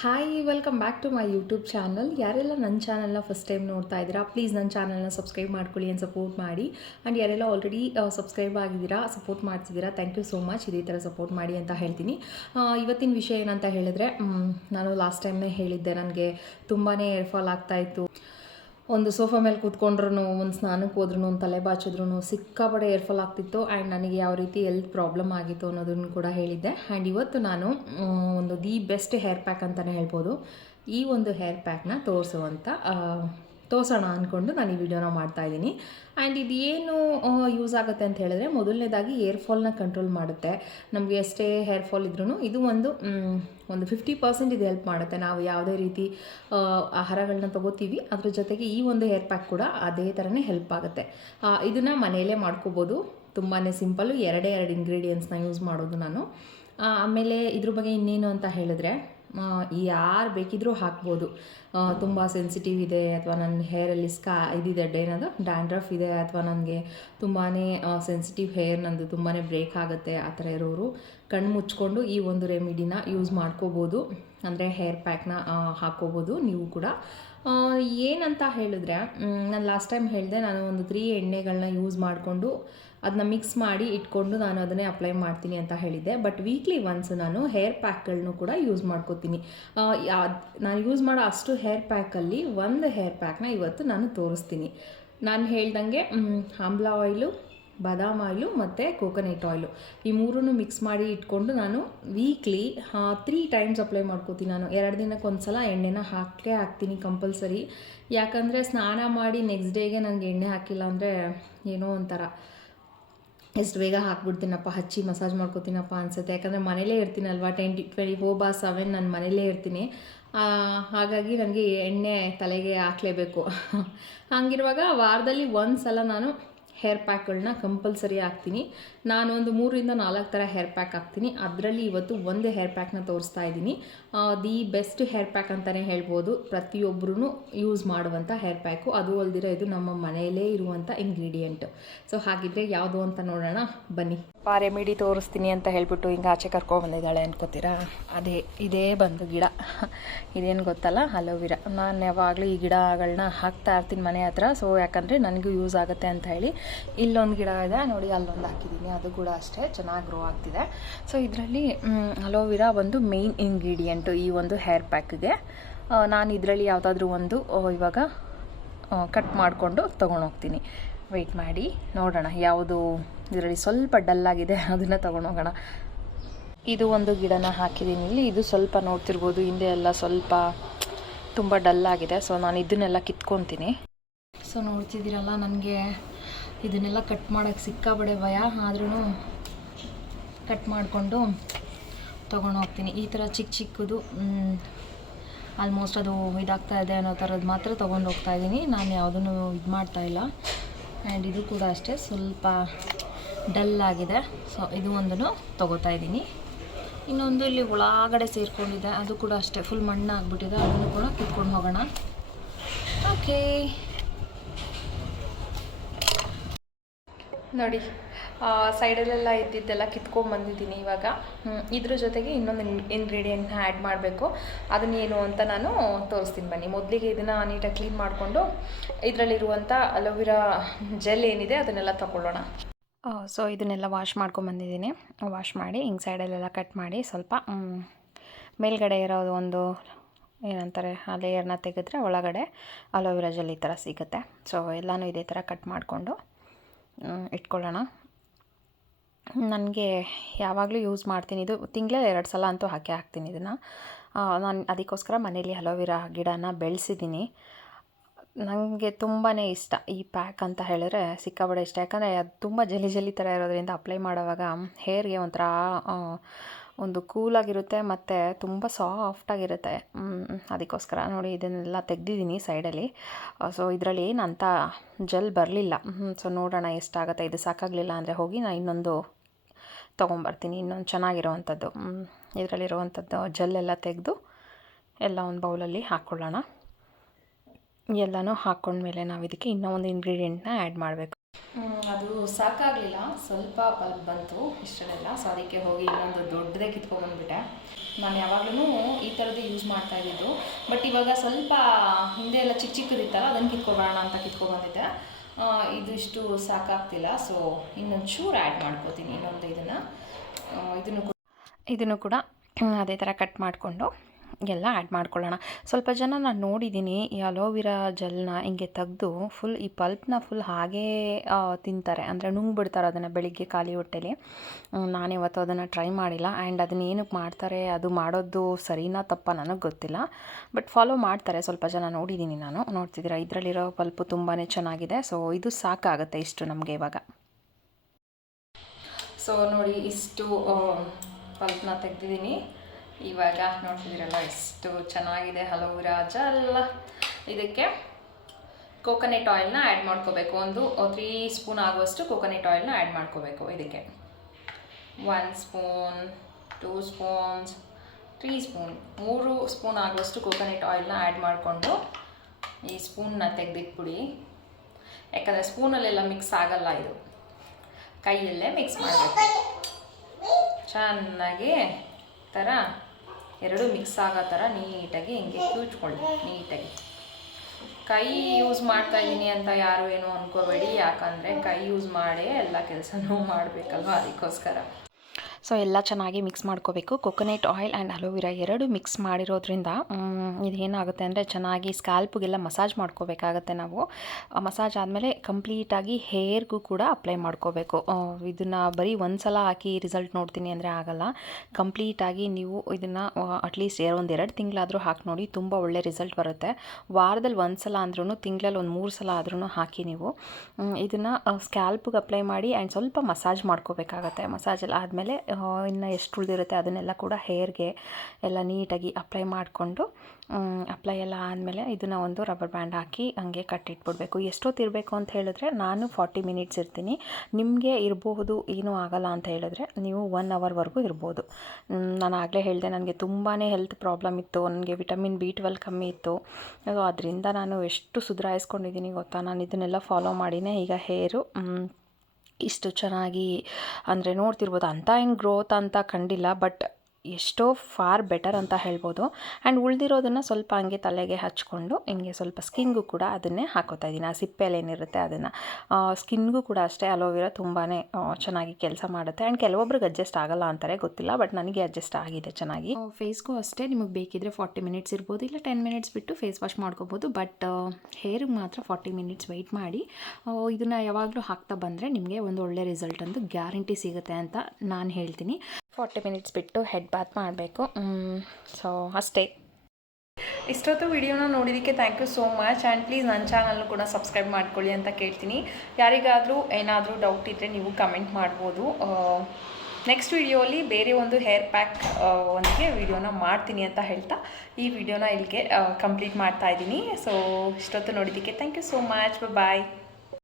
Hi welcome back to my YouTube channel. ಯಾರೆಲ್ಲ ನನ್ನ ಚಾನಲ್ನ ಫಸ್ಟ್ ಟೈಮ್ ನೋಡ್ತಾ ಇದ್ದೀರಾ, ಪ್ಲೀಸ್ ನನ್ನ ಚಾನಲ್ನ ಸಬ್ಸ್ಕ್ರೈಬ್ ಮಾಡ್ಕೊಳ್ಳಿ ಆ್ಯಂಡ್ ಸಪೋರ್ಟ್ ಮಾಡಿ. ಆ್ಯಂಡ್ ಯಾರೆಲ್ಲ ಆಲ್ರೆಡಿ ಸಬ್ಸ್ಕ್ರೈಬ್ ಆಗಿದ್ದೀರಾ, ಸಪೋರ್ಟ್ ಮಾಡ್ತಿದ್ದೀರಾ, ಥ್ಯಾಂಕ್ ಯು ಸೋ ಮಚ್. ಇದೇ ಥರ ಸಪೋರ್ಟ್ ಮಾಡಿ ಅಂತ ಹೇಳ್ತೀನಿ. ಇವತ್ತಿನ ವಿಷಯ ಏನಂತ ಹೇಳಿದ್ರೆ, ನಾನು ಲಾಸ್ಟ್ ಟೈಮ್ನೇ ಹೇಳಿದ್ದೆ, ನನಗೆ ತುಂಬಾ ಏರ್ ಫಾಲ್ ಆಗ್ತಾಯಿತ್ತು. ಒಂದು ಸೋಫಾ ಮೇಲೆ ಕೂತ್ಕೊಂಡ್ರೂ, ಒಂದು ಸ್ನಾನಕ್ಕೆ ಹೋದ್ರೂ, ಒಂದು ತಲೆ ಬಾಚಿದ್ರೂ ಸಿಕ್ಕಾಪಡೆ ಏರ್ಫಾಲ್ ಆಗ್ತಿತ್ತು. ಆ್ಯಂಡ್ ನನಗೆ ಯಾವ ರೀತಿ ಹೆಲ್ತ್ ಪ್ರಾಬ್ಲಮ್ ಆಗಿತ್ತು ಅನ್ನೋದನ್ನು ಕೂಡ ಹೇಳಿದ್ದೆ. ಆ್ಯಂಡ್ ಇವತ್ತು ನಾನು ಒಂದು ದಿ ಬೆಸ್ಟ್ ಹೇರ್ ಪ್ಯಾಕ್ ಅಂತಲೇ ಹೇಳ್ಬೋದು. ಈ ಒಂದು ಹೇರ್ ಪ್ಯಾಕ್ನ ತೋರಿಸೋಣ ಅಂದ್ಕೊಂಡು ನಾನು ಈ ವಿಡಿಯೋನ ಮಾಡ್ತಾಯಿದ್ದೀನಿ. ಆ್ಯಂಡ್ ಇದು ಏನು ಯೂಸ್ ಆಗುತ್ತೆ ಅಂತ ಹೇಳಿದ್ರೆ, ಮೊದಲನೇದಾಗಿ ಏರ್ ಫಾಲ್ನ ಕಂಟ್ರೋಲ್ ಮಾಡುತ್ತೆ. ನಮಗೆ ಎಷ್ಟೇ ಹೇರ್ ಫಾಲ್ ಇದ್ರೂ ಇದು ಒಂದು 50% ಇದು ಹೆಲ್ಪ್ ಮಾಡುತ್ತೆ. ನಾವು ಯಾವುದೇ ರೀತಿ ಆಹಾರಗಳನ್ನ ತೊಗೋತೀವಿ, ಅದ್ರ ಜೊತೆಗೆ ಈ ಒಂದು ಹೇರ್ ಪ್ಯಾಕ್ ಕೂಡ ಅದೇ ಥರನೇ ಹೆಲ್ಪ್ ಆಗುತ್ತೆ. ಇದನ್ನು ಮನೆಯಲ್ಲೇ ಮಾಡ್ಕೋಬೋದು. ತುಂಬಾ ಸಿಂಪಲ್ಲು, ಎರಡು ಇಂಗ್ರೀಡಿಯೆಂಟ್ಸ್ನ ಯೂಸ್ ಮಾಡೋದು ನಾನು. ಆಮೇಲೆ ಇದ್ರ ಬಗ್ಗೆ ಇನ್ನೇನು ಅಂತ ಹೇಳಿದ್ರೆ, ಯಾರು ಬೇಕಿದ್ರೂ ಹಾಕ್ಬೋದು. ತುಂಬ ಸೆನ್ಸಿಟಿವ್ ಇದೆ, ಅಥವಾ ನನ್ನ ಹೇರಲ್ಲಿ ಇದಿದೆ, ಡ್ಯಾಂಡ್ರಫ್ ಇದೆ, ಅಥವಾ ನನಗೆ ತುಂಬಾ ಸೆನ್ಸಿಟಿವ್ ಹೇರ್, ನಂದು ತುಂಬಾ ಬ್ರೇಕ್ ಆಗುತ್ತೆ, ಆ ಥರ ಇರೋರು ಕಣ್ಣು ಮುಚ್ಕೊಂಡು ಈ ಒಂದು ರೆಮಿಡಿನ ಯೂಸ್ ಮಾಡ್ಕೋಬೋದು. ಅಂದರೆ ಹೇರ್ ಪ್ಯಾಕ್ನ ಹಾಕ್ಕೋಬೋದು ನೀವು ಕೂಡ. ಏನಂತ ಹೇಳಿದ್ರೆ, ನಾನು ಲಾಸ್ಟ್ ಟೈಮ್ ಹೇಳಿದೆ, ನಾನು ಒಂದು 3 ಎಣ್ಣೆಗಳನ್ನ ಯೂಸ್ ಮಾಡಿಕೊಂಡು ಅದನ್ನ ಮಿಕ್ಸ್ ಮಾಡಿ ಇಟ್ಕೊಂಡು ನಾನು ಅದನ್ನೇ ಅಪ್ಲೈ ಮಾಡ್ತೀನಿ ಅಂತ ಹೇಳಿದ್ದೆ. ಬಟ್ ವೀಕ್ಲಿ ಒನ್ಸ್ ನಾನು ಹೇರ್ ಪ್ಯಾಕ್ಗಳನ್ನು ಕೂಡ ಯೂಸ್ ಮಾಡ್ಕೋತೀನಿ. ನಾನು ಯೂಸ್ ಮಾಡೋ ಅಷ್ಟು ಹೇರ್ ಪ್ಯಾಕಲ್ಲಿ ಒಂದು ಹೇರ್ ಪ್ಯಾಕ್ನ ಇವತ್ತು ನಾನು ತೋರಿಸ್ತೀನಿ. ನಾನು ಹೇಳ್ದಂಗೆ ಆಮ್ಲ ಆಯಿಲು, ಬಾದಾಮ್ ಆಯಿಲು ಮತ್ತು ಕೋಕೋನಟ್ ಆಯಿಲು, ಈ ಮೂರನ್ನು ಮಿಕ್ಸ್ ಮಾಡಿ ಇಟ್ಕೊಂಡು ನಾನು ವೀಕ್ಲಿ 3 ಟೈಮ್ಸ್ ಅಪ್ಲೈ ಮಾಡ್ಕೋತೀನಿ. ನಾನು 2 ದಿನಕ್ಕೆ ಒಂದು ಸಲ ಎಣ್ಣೆನ ಹಾಕ್ತೀನಿ ಕಂಪಲ್ಸರಿ. ಯಾಕಂದರೆ ಸ್ನಾನ ಮಾಡಿ ನೆಕ್ಸ್ಟ್ ಡೇಗೆ ನನಗೆ ಎಣ್ಣೆ ಹಾಕಿಲ್ಲ ಅಂದರೆ ಏನೋ ಒಂಥರ ಎಷ್ಟು ಬೇಗ ಹಾಕ್ಬಿಡ್ತೀನಪ್ಪ, ಹಚ್ಚಿ ಮಸಾಜ್ ಮಾಡ್ಕೋತೀನಪ್ಪ ಅನಿಸುತ್ತೆ. ಯಾಕಂದರೆ ಮನೇಲೇ ಇರ್ತೀನಲ್ವ, 24/7 ನಾನು ಮನೇಲೇ ಇರ್ತೀನಿ. ಹಾಗಾಗಿ ನನಗೆ ಎಣ್ಣೆ ತಲೆಗೆ ಹಾಕಲೇಬೇಕು. ಹಾಗಿರುವಾಗ ವಾರದಲ್ಲಿ ಒಂದು ಸಲ ನಾನು ಹೇರ್ ಪ್ಯಾಕ್ಗಳನ್ನ ಕಂಪಲ್ಸರಿ ಹಾಕ್ತೀನಿ. ನಾನು ಒಂದು 3 ಇಂದ 4 ಥರ ಹೇರ್ ಪ್ಯಾಕ್ ಹಾಕ್ತೀನಿ. ಅದರಲ್ಲಿ ಇವತ್ತು ಒಂದು ಹೇರ್ ಪ್ಯಾಕ್ನ ತೋರಿಸ್ತಾ ಇದ್ದೀನಿ. ದಿ ಬೆಸ್ಟ್ ಹೇರ್ ಪ್ಯಾಕ್ ಅಂತಲೇ ಹೇಳ್ಬೋದು. ಪ್ರತಿಯೊಬ್ಬರೂ ಯೂಸ್ ಮಾಡುವಂಥ ಹೇರ್ ಪ್ಯಾಕು. ಅದು ಅಲ್ದಿರ ಇದು ನಮ್ಮ ಮನೆಯಲ್ಲೇ ಇರುವಂಥ ಇಂಗ್ರೀಡಿಯೆಂಟ್. ಸೊ ಹಾಗಿದ್ರೆ ಯಾವುದು ಅಂತ ನೋಡೋಣ ಬನ್ನಿ. ರೆಮಿಡಿ ತೋರಿಸ್ತೀನಿ ಅಂತ ಹೇಳ್ಬಿಟ್ಟು ಹಿಂಗೆ ಆಚೆ ಕರ್ಕೊಬಂದಿದ್ದಾಳೆ ಅನ್ಕೋತೀರಾ? ಇದೇ ಬಂದು ಗಿಡ. ಇದೇನು ಗೊತ್ತಲ್ಲ, ಅಲೋವಿರಾ. ನಾನು ಯಾವಾಗಲೂ ಈ ಗಿಡಗಳನ್ನ ಹಾಕ್ತಾ ಇರ್ತೀನಿ ಮನೆ ಹತ್ರ. ಸೊ ಯಾಕಂದರೆ ನನಗೂ ಯೂಸ್ ಆಗುತ್ತೆ ಅಂತ ಹೇಳಿ ಇಲ್ಲೊಂದು ಗಿಡ ಇದೆ ನೋಡಿ, ಅಲ್ಲೊಂದು ಹಾಕಿದ್ದೀನಿ. ಅದು ಕೂಡ ಅಷ್ಟೇ ಚೆನ್ನಾಗಿ ಗ್ರೋ ಆಗ್ತಿದೆ. ಸೊ ಇದರಲ್ಲಿ ಅಲೋವಿರಾ ಒಂದು ಮೇನ್ ಇಂಗ್ರೀಡಿಯೆಂಟು ಈ ಒಂದು ಹೇರ್ ಪ್ಯಾಕ್ಗೆ. ನಾನು ಇದರಲ್ಲಿ ಯಾವುದಾದ್ರೂ ಒಂದು ಇವಾಗ ಕಟ್ ಮಾಡಿಕೊಂಡು ತೊಗೊಂಡೋಗ್ತೀನಿ. ವೆಯ್ಟ್ ಮಾಡಿ ನೋಡೋಣ ಯಾವುದು ಇದರಲ್ಲಿ ಸ್ವಲ್ಪ ಡಲ್ಲಾಗಿದೆ, ಅದನ್ನು ತೊಗೊಂಡೋಗೋಣ. ಇದು ಒಂದು ಗಿಡನ ಹಾಕಿದ್ದೀನಿ ಇಲ್ಲಿ. ಇದು ಸ್ವಲ್ಪ ನೋಡ್ತಿರ್ಬೋದು, ಹಿಂದೆ ಎಲ್ಲ ಸ್ವಲ್ಪ ತುಂಬ ಡಲ್ಲಾಗಿದೆ. ಸೊ ನಾನು ಇದನ್ನೆಲ್ಲ ಕಿತ್ಕೊತೀನಿ. ಸೊ ನೋಡ್ತಿದ್ದೀರಲ್ಲ, ನನಗೆ ಇದನ್ನೆಲ್ಲ ಕಟ್ ಮಾಡೋಕ್ಕೆ ಸಿಕ್ಕಾಬಡೆ ಭಯ. ಆದ್ರೂ ಕಟ್ ಮಾಡಿಕೊಂಡು ತೊಗೊಂಡೋಗ್ತೀನಿ. ಈ ಥರ ಚಿಕ್ಕದು ಆಲ್ಮೋಸ್ಟ್ ಅದು ಇದಾಗ್ತಾ ಇದೆ ಅನ್ನೋ ಥರದ್ದು ಮಾತ್ರ ತೊಗೊಂಡು ಹೋಗ್ತಾಯಿದ್ದೀನಿ. ನಾನು ಯಾವುದನ್ನು ಇದು ಮಾಡ್ತಾಯಿಲ್ಲ. ಆ್ಯಂಡ್ ಇದು ಕೂಡ ಅಷ್ಟೇ ಸ್ವಲ್ಪ ಡಲ್ ಆಗಿದೆ. ಸೊ ಇದು ಒಂದನ್ನು ತೊಗೋತಾ ಇದ್ದೀನಿ. ಇನ್ನೊಂದು ಇಲ್ಲಿ ಒಳಗಡೆ ಸೇರಿಕೊಂಡಿದೆ, ಅದು ಕೂಡ ಅಷ್ಟೇ ಫುಲ್ ಮಣ್ಣು ಆಗಿಬಿಟ್ಟಿದೆ. ಅದನ್ನು ಕೂಡ ಕಿತ್ಕೊಂಡು ಹೋಗೋಣ. ಓಕೆ ನೋಡಿ, ಸೈಡಲ್ಲೆಲ್ಲ ಇದ್ದಿದ್ದೆಲ್ಲ ಕಿತ್ಕೊಂಡ್ಬಂದಿದ್ದೀನಿ. ಇವಾಗ ಇದ್ರ ಜೊತೆಗೆ ಇನ್ನೊಂದು ಇಂಗ್ರೀಡಿಯೆಂಟ್ನ ಆ್ಯಡ್ ಮಾಡಬೇಕು. ಅದನ್ನೇನು ಅಂತ ನಾನು ತೋರಿಸ್ತೀನಿ ಬನ್ನಿ. ಮೊದಲಿಗೆ ಇದನ್ನು ನೀಟಾಗಿ ಕ್ಲೀನ್ ಮಾಡಿಕೊಂಡು ಇದರಲ್ಲಿರುವಂಥ ಅಲೋವಿರಾ ಜೆಲ್ ಏನಿದೆ ಅದನ್ನೆಲ್ಲ ತಗೊಳ್ಳೋಣ. ಸೊ ಇದನ್ನೆಲ್ಲ ವಾಶ್ ಮಾಡ್ಕೊಂಬಂದಿದ್ದೀನಿ. ವಾಶ್ ಮಾಡಿ ಹಿಂಗೆ ಸೈಡಲ್ಲೆಲ್ಲ ಕಟ್ ಮಾಡಿ ಸ್ವಲ್ಪ ಮೇಲ್ಗಡೆ ಇರೋದು ಒಂದು ಏನಂತಾರೆ ಆ ಲೇಯರ್ನ ತೆಗೆದ್ರೆ ಒಳಗಡೆ ಅಲೋವಿರಾ ಜೆಲ್ ಈ ಥರ ಸಿಗುತ್ತೆ. ಸೊ ಎಲ್ಲನೂ ಇದೇ ಥರ ಕಟ್ ಮಾಡಿಕೊಂಡು ಇಟ್ಕೊಳ್ಳೋಣ. ನನಗೆ ಯಾವಾಗಲೂ ಯೂಸ್ ಮಾಡ್ತೀನಿ. ಇದು ತಿಂಗಳಲ್ಲಿ 2 ಸಲ ಅಂತೂ ಹಾಕ್ತೀನಿ ಇದನ್ನು. ನಾನು ಅದಕ್ಕೋಸ್ಕರ ಮನೇಲಿ ಅಲೋವಿರಾ ಗಿಡನ ಬೆಳೆಸಿದ್ದೀನಿ. ನನಗೆ ತುಂಬಾ ಇಷ್ಟ ಈ ಪ್ಯಾಕ್ ಅಂತ ಹೇಳಿದ್ರೆ, ಸಿಕ್ಕಾಬಡೆ ಇಷ್ಟ. ಯಾಕಂದರೆ ಅದು ತುಂಬ ಜಲಿ ಥರ ಇರೋದ್ರಿಂದ ಅಪ್ಲೈ ಮಾಡೋವಾಗ ಹೇರ್ಗೆ ಒಂಥರ ಒಂದು ಕೂಲಾಗಿರುತ್ತೆ ಮತ್ತು ತುಂಬ ಸಾಫ್ಟಾಗಿರುತ್ತೆ. ಅದಕ್ಕೋಸ್ಕರ ನೋಡಿ ಇದನ್ನೆಲ್ಲ ತೆಗೆದಿದ್ದೀನಿ ಸೈಡಲ್ಲಿ. ಸೊ ಇದರಲ್ಲಿ ಏನಂತ ಜೆಲ್ ಬರಲಿಲ್ಲ. ಸೊ ನೋಡೋಣ ಎಷ್ಟಾಗುತ್ತೆ. ಇದು ಸಾಕಾಗಲಿಲ್ಲ ಅಂದರೆ ಹೋಗಿ ನಾನು ಇನ್ನೊಂದು ತೊಗೊಂಬರ್ತೀನಿ, ಇನ್ನೊಂದು ಚೆನ್ನಾಗಿರೋವಂಥದ್ದು. ಇದರಲ್ಲಿರುವಂಥದ್ದು ಜೆಲ್ಲೆಲ್ಲ ತೆಗೆದು ಎಲ್ಲ ಒಂದು ಬೌಲಲ್ಲಿ ಹಾಕ್ಕೊಳ್ಳೋಣ. ಎಲ್ಲನೂ ಹಾಕ್ಕೊಂಡ್ಮೇಲೆ ನಾವು ಇದಕ್ಕೆ ಇನ್ನೂ ಒಂದು ಇಂಗ್ರೀಡಿಯೆಂಟ್ನ ಆ್ಯಡ್ ಮಾಡಬೇಕು. ಅದು ಸಾಕಾಗಲಿಲ್ಲ, ಸ್ವಲ್ಪ ಬಲ್ಬ್ ಬಂತು ಇಷ್ಟನ್ನೆಲ್ಲ. ಸೊ ಅದಕ್ಕೆ ಹೋಗಿ ಇನ್ನೊಂದು ದೊಡ್ಡದೇ ಕಿತ್ಕೊಂಡ್ಬಂದ್ಬಿಟ್ಟೆ. ನಾನು ಯಾವಾಗಲೂ ಈ ಥರದ್ದು ಯೂಸ್ ಮಾಡ್ತಾ ಇದ್ದಿದ್ದು, ಬಟ್ ಇವಾಗ ಸ್ವಲ್ಪ ಹಿಂದೆ ಎಲ್ಲ ಚಿಕ್ಕದಿತ್ತಲ್ಲ, ಅದನ್ನು ಕಿತ್ಕೊಬರೋಣ ಅಂತ ಕಿತ್ಕೊಬಂದಿದ್ದೆ. ಇದು ಇಷ್ಟು ಸಾಕಾಗ್ತಿಲ್ಲ. ಸೊ ಇನ್ನೊಂದು ಚೂರು ಆ್ಯಡ್ ಮಾಡ್ಕೋತೀನಿ, ಇನ್ನೊಂದು ಇದನ್ನು ಕೂಡ ಅದೇ ಥರ ಕಟ್ ಮಾಡಿಕೊಂಡು ಎಲ್ಲ ಆ್ಯಡ್ ಮಾಡ್ಕೊಳ್ಳೋಣ. ಸ್ವಲ್ಪ ಜನ ನಾನು ನೋಡಿದ್ದೀನಿ ಈ ಅಲೋವೆರಾ ಜೆಲ್ನ ಹಿಂಗೆ ತೆಗೆದು ಫುಲ್ ಈ ಪಲ್ಪ್ನ ಫುಲ್ ಹಾಗೇ ತಿಂತಾರೆ, ಅಂದರೆ ನುಂಗ್ಬಿಡ್ತಾರೆ ಅದನ್ನು ಬೆಳಿಗ್ಗೆ ಖಾಲಿ ಹೊಟ್ಟೆಲಿ. ನಾನಿವತ್ತು ಅದನ್ನು ಟ್ರೈ ಮಾಡಿಲ್ಲ. ಆ್ಯಂಡ್ ಅದನ್ನ ಏನಕ್ಕೆ ಮಾಡ್ತಾರೆ, ಅದು ಮಾಡೋದು ಸರಿನಾ ತಪ್ಪ ನನಗೆ ಗೊತ್ತಿಲ್ಲ, ಬಟ್ ಫಾಲೋ ಮಾಡ್ತಾರೆ ಸ್ವಲ್ಪ ಜನ, ನೋಡಿದ್ದೀನಿ ನಾನು. ನೋಡ್ತಿದ್ದೀರಾ ಇದರಲ್ಲಿರೋ ಪಲ್ಪು ತುಂಬಾ ಚೆನ್ನಾಗಿದೆ. ಸೊ ಇದು ಸಾಕಾಗುತ್ತೆ ಇಷ್ಟು ನಮಗೆ ಇವಾಗ. ಸೊ ನೋಡಿ ಇಷ್ಟು ಪಲ್ಪ್ನ ತೆಗೆದಿದ್ದೀನಿ. ಇವಾಗ ನೋಡ್ತಿದ್ದೀರಲ್ಲ ಎಷ್ಟು ಚೆನ್ನಾಗಿದೆ ಅಲೋವೆರಾ ಜೆಲ್. ಇದಕ್ಕೆ ಕೋಕೋನಟ್ ಆಯಿಲ್ನ ಆ್ಯಡ್ ಮಾಡ್ಕೋಬೇಕು. ಒಂದು 3 ಸ್ಪೂನ್ ಆಗುವಷ್ಟು ಕೋಕೋನಟ್ ಆಯಿಲ್ನ ಆ್ಯಡ್ ಮಾಡ್ಕೋಬೇಕು. ಇದಕ್ಕೆ 1 ಸ್ಪೂನ್, 2 ಸ್ಪೂನ್ಸ್, 3 ಸ್ಪೂನ್, 3 ಸ್ಪೂನ್ ಆಗುವಷ್ಟು ಕೋಕೋನಟ್ ಆಯಿಲ್ನ ಆ್ಯಡ್ ಮಾಡಿಕೊಂಡು ಈ ಸ್ಪೂನ್ನ ತೆಗೆದಿಟ್ಬಿಡಿ. ಯಾಕಂದರೆ ಸ್ಪೂನಲ್ಲೆಲ್ಲ ಮಿಕ್ಸ್ ಆಗಲ್ಲ, ಇದು ಕೈಯಲ್ಲೇ ಮಿಕ್ಸ್ ಮಾಡಬೇಕು. ಚೆನ್ನಾಗಿ ಥರ ಎರಡು ಮಿಕ್ಸ್ ಆಗೋ ಥರ ನೀಟಾಗಿ ಹಿಂಗೆ ಕ್ಯೂಚ್ಕೊಳ್ಳಿ. ನೀಟಾಗಿ ಕೈ ಯೂಸ್ ಮಾಡ್ತಾ ಇದ್ದೀನಿ ಅಂತ ಯಾರು ಏನೋ ಅಂದ್ಕೋಬೇಡಿ, ಯಾಕಂದರೆ ಕೈ ಯೂಸ್ ಮಾಡೇ ಎಲ್ಲ ಕೆಲಸನೂ ಮಾಡಬೇಕಲ್ವ, ಅದಕ್ಕೋಸ್ಕರ. ಸೊ ಎಲ್ಲ ಚೆನ್ನಾಗಿ ಮಿಕ್ಸ್ ಮಾಡ್ಕೋಬೇಕು. ಕೊಕೊನೆಟ್ ಆಯಿಲ್ ಆ್ಯಂಡ್ ಅಲೋವೆರಾ ಎರಡು ಮಿಕ್ಸ್ ಮಾಡಿರೋದ್ರಿಂದ ಇದೇನಾಗುತ್ತೆ ಅಂದರೆ ಚೆನ್ನಾಗಿ ಸ್ಕ್ಯಾಲ್ಪ್ಗೆಲ್ಲ ಮಸಾಜ್ ಮಾಡ್ಕೋಬೇಕಾಗತ್ತೆ ನಾವು. ಮಸಾಜ್ ಆದಮೇಲೆ ಕಂಪ್ಲೀಟಾಗಿ ಹೇರ್ಗೂ ಕೂಡ ಅಪ್ಲೈ ಮಾಡ್ಕೋಬೇಕು. ಇದನ್ನು ಬರೀ ಒಂದು ಸಲ ಹಾಕಿ ರಿಸಲ್ಟ್ ನೋಡ್ತೀನಿ ಅಂದರೆ ಆಗಲ್ಲ. ಕಂಪ್ಲೀಟಾಗಿ ನೀವು ಇದನ್ನು ಅಟ್ಲೀಸ್ಟ್ ಒಂದು 2 ತಿಂಗಳಾದರೂ ಹಾಕಿ ನೋಡಿ, ತುಂಬ ಒಳ್ಳೆ ರಿಸಲ್ಟ್ ಬರುತ್ತೆ. ವಾರದಲ್ಲಿ ಒಂದು ಸಲ ಅಂದ್ರೂ, ತಿಂಗಳಲ್ಲಿ ಒಂದು 3 ಸಲ ಆದ್ರೂ ಹಾಕಿ ನೀವು ಇದನ್ನು ಸ್ಕ್ಯಾಲ್ಪ್ಗೆ ಅಪ್ಲೈ ಮಾಡಿ ಆ್ಯಂಡ್ ಸ್ವಲ್ಪ ಮಸಾಜ್ ಮಾಡ್ಕೋಬೇಕಾಗತ್ತೆ. ಮಸಾಜ್ ಎಲ್ಲ ಆದಮೇಲೆ ಇನ್ನು ಎಷ್ಟು ಉಳಿದಿರುತ್ತೆ ಅದನ್ನೆಲ್ಲ ಕೂಡ ಹೇರ್ಗೆ ಎಲ್ಲ ನೀಟಾಗಿ ಅಪ್ಲೈ ಮಾಡಿಕೊಂಡು, ಅಪ್ಲೈ ಎಲ್ಲ ಆದಮೇಲೆ ಇದನ್ನು ಒಂದು ರಬ್ಬರ್ ಬ್ಯಾಂಡ್ ಹಾಕಿ ಹಂಗೆ ಕಟ್ಟಿಟ್ಬಿಡ್ಬೇಕು. ಎಷ್ಟೊತ್ತಿರಬೇಕು ಅಂತ ಹೇಳಿದ್ರೆ ನಾನು 40 ಮಿನಿಟ್ಸ್ ಇರ್ತೀನಿ. ನಿಮಗೆ ಇರಬಹುದು, ಏನೂ ಆಗಲ್ಲ ಅಂತ ಹೇಳಿದ್ರೆ ನೀವು 1 ಅವರ್ವರೆಗೂ ಇರ್ಬೋದು. ನಾನು ಆಗಲೇ ಹೇಳಿದೆ, ನನಗೆ ತುಂಬಾ ಹೆಲ್ತ್ ಪ್ರಾಬ್ಲಮ್ ಇತ್ತು, ನನಗೆ ವಿಟಮಿನ್ B12 ಕಮ್ಮಿ ಇತ್ತು. ಅದರಿಂದ ನಾನು ಎಷ್ಟು ಸುಧಾರಿಸ್ಕೊಂಡಿದ್ದೀನಿ ಗೊತ್ತಾ. ನಾನು ಇದನ್ನೆಲ್ಲ ಫಾಲೋ ಮಾಡಿನೇ ಈಗ ಹೇರು ಇಷ್ಟು ಚೆನ್ನಾಗಿ, ಅಂದರೆ ನೋಡ್ತಿರ್ಬೋದು, ಅಂಥ ಏನು ಗ್ರೋತ್ ಅಂತ ಕಂಡಿಲ್ಲ, ಬಟ್ ಎಷ್ಟೋ ಫಾರ್ ಬೆಟರ್ ಅಂತ ಹೇಳ್ಬೋದು. ಆ್ಯಂಡ್ ಉಳಿದಿರೋದನ್ನು ಸ್ವಲ್ಪ ಹಂಗೆ ತಲೆಗೆ ಹಚ್ಕೊಂಡು ಹಿಂಗೆ ಸ್ವಲ್ಪ ಸ್ಕಿನ್ಗೂ ಕೂಡ ಅದನ್ನೇ ಹಾಕೋತಾ ಇದ್ದೀನಿ. ಆ ಸಿಪ್ಪೆಲೇನಿರುತ್ತೆ ಅದನ್ನು. ಸ್ಕಿನ್ಗೂ ಕೂಡ ಅಷ್ಟೇ ಅಲೋವೆರಾ ತುಂಬಾ ಚೆನ್ನಾಗಿ ಕೆಲಸ ಮಾಡುತ್ತೆ. ಆ್ಯಂಡ್ ಕೆಲವೊಬ್ರಿಗೆ ಅಡ್ಜಸ್ಟ್ ಆಗಲ್ಲ ಅಂತಾರೆ, ಗೊತ್ತಿಲ್ಲ, ಬಟ್ ನನಗೆ ಅಡ್ಜಸ್ಟ್ ಆಗಿದೆ ಚೆನ್ನಾಗಿ. ಫೇಸ್ಗೂ ಅಷ್ಟೇ ನಿಮಗೆ ಬೇಕಿದ್ರೆ 40 ಮಿನಿಟ್ಸ್ ಇರ್ಬೋದು, ಇಲ್ಲ 10 ಮಿನಿಟ್ಸ್ ಬಿಟ್ಟು ಫೇಸ್ ವಾಶ್ ಮಾಡ್ಕೋಬೋದು. ಬಟ್ ಹೇರಿಗೆ ಮಾತ್ರ 40 ಮಿನಿಟ್ಸ್ ವೆಯ್ಟ್ ಮಾಡಿ ಇದನ್ನು ಯಾವಾಗಲೂ ಹಾಕ್ತಾ ಬಂದರೆ ನಿಮಗೆ ಒಂದು ಒಳ್ಳೆ ರಿಸಲ್ಟ್ ಅಂತೂ ಗ್ಯಾರಂಟಿ ಸಿಗುತ್ತೆ ಅಂತ ನಾನು ಹೇಳ್ತೀನಿ. 40 ಮಿನಿಟ್ಸ್ ಬಿಟ್ಟು ಹೆಡ್ ಬಾತ್ ಮಾಡಬೇಕು. ಸೊ ಅಷ್ಟೇ. ಇಷ್ಟೊತ್ತು ವಿಡಿಯೋನ ನೋಡಿದ್ದಕ್ಕೆ thank you so much. And please ನನ್ನ ಚಾನಲ್ನು ಕೂಡ ಸಬ್ಸ್ಕ್ರೈಬ್ ಮಾಡ್ಕೊಳ್ಳಿ ಅಂತ ಕೇಳ್ತೀನಿ. ಯಾರಿಗಾದರೂ ಏನಾದರೂ ಡೌಟ್ ಇದ್ದರೆ ನೀವು ಕಮೆಂಟ್ ಮಾಡ್ಬೋದು. ನೆಕ್ಸ್ಟ್ ವಿಡಿಯೋಲಿ ಬೇರೆ ಒಂದು ಹೇರ್ ಪ್ಯಾಕ್ ಒಂದಿಗೆ ವಿಡಿಯೋನ ಮಾಡ್ತೀನಿ ಅಂತ ಹೇಳ್ತಾ ಈ ವಿಡಿಯೋನ ಇಲ್ಲಿಗೆ ಕಂಪ್ಲೀಟ್ ಮಾಡ್ತಾ ಇದ್ದೀನಿ. ಸೊ ಇಷ್ಟೊತ್ತು ನೋಡಿದ್ದಕ್ಕೆ thank you so much. Bye.